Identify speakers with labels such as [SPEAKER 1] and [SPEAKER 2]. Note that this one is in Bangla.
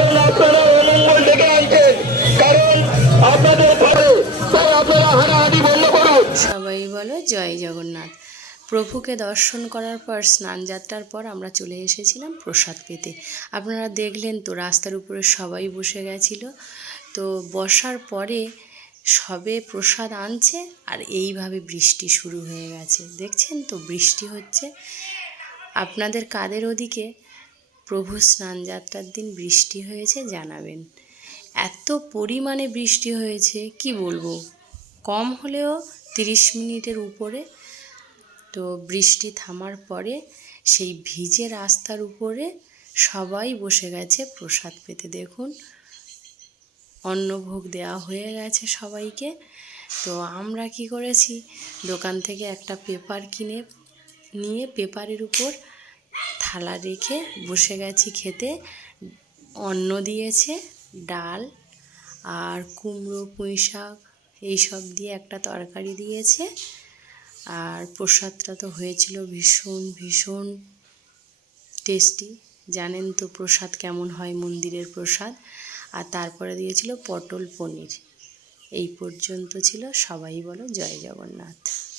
[SPEAKER 1] কারণ আপনারা অমঙ্গল ডেকে আনছেন কারণ আপনাদের ঘরে তাই আপনারা বন্ধ করুন
[SPEAKER 2] সবাই বলো, জয় জগন্নাথ। প্রভুকে দর্শন করার পর, স্নান যাত্রার পর আমরা চলে এসেছিলাম প্রসাদ পেতে। আপনারা দেখলেন তো, রাস্তার উপরে সবাই বসে গেছিল। তো বসার পরে সবে প্রসাদ আনছে আর এইভাবে বৃষ্টি শুরু হয়ে গেছে। দেখছেন তো, বৃষ্টি হচ্ছে। আপনাদের কাদের ওদিকে? প্রভু স্নানযাত্রার দিন বৃষ্টি হয়েছে জানাবেন। এত পরিমাণে বৃষ্টি হয়েছে, কি বলব? কম হলেও তিরিশ মিনিটের উপরে। তো বৃষ্টি থামার পরে সেই ভিজে রাস্তার উপরে সবাই বসে গেছে প্রসাদ পেতে। দেখুন, অন্নভোগ দেওয়া হয়ে গেছে সবাইকে। তো আমরা কি করেছি? দোকান থেকে একটা পেপার কিনে, নিয়ে পেপারের উপর থালা রেখে বসে গেছি খেতে। অন্ন দিয়েছে, ডাল আর কুমড়ো, পুঁই শাক এইসব দিয়ে একটা তরকারি দিয়েছে। আর প্রসাদটা তো হয়েছিল ভীষণ ভীষণ টেস্টি। জানেন তো প্রসাদ কেমন হয় মন্দিরের প্রসাদ? আর তারপরে দিয়েছিল পটল পনির। এই পর্যন্ত ছিল। সবাই বলো জয় জগন্নাথ।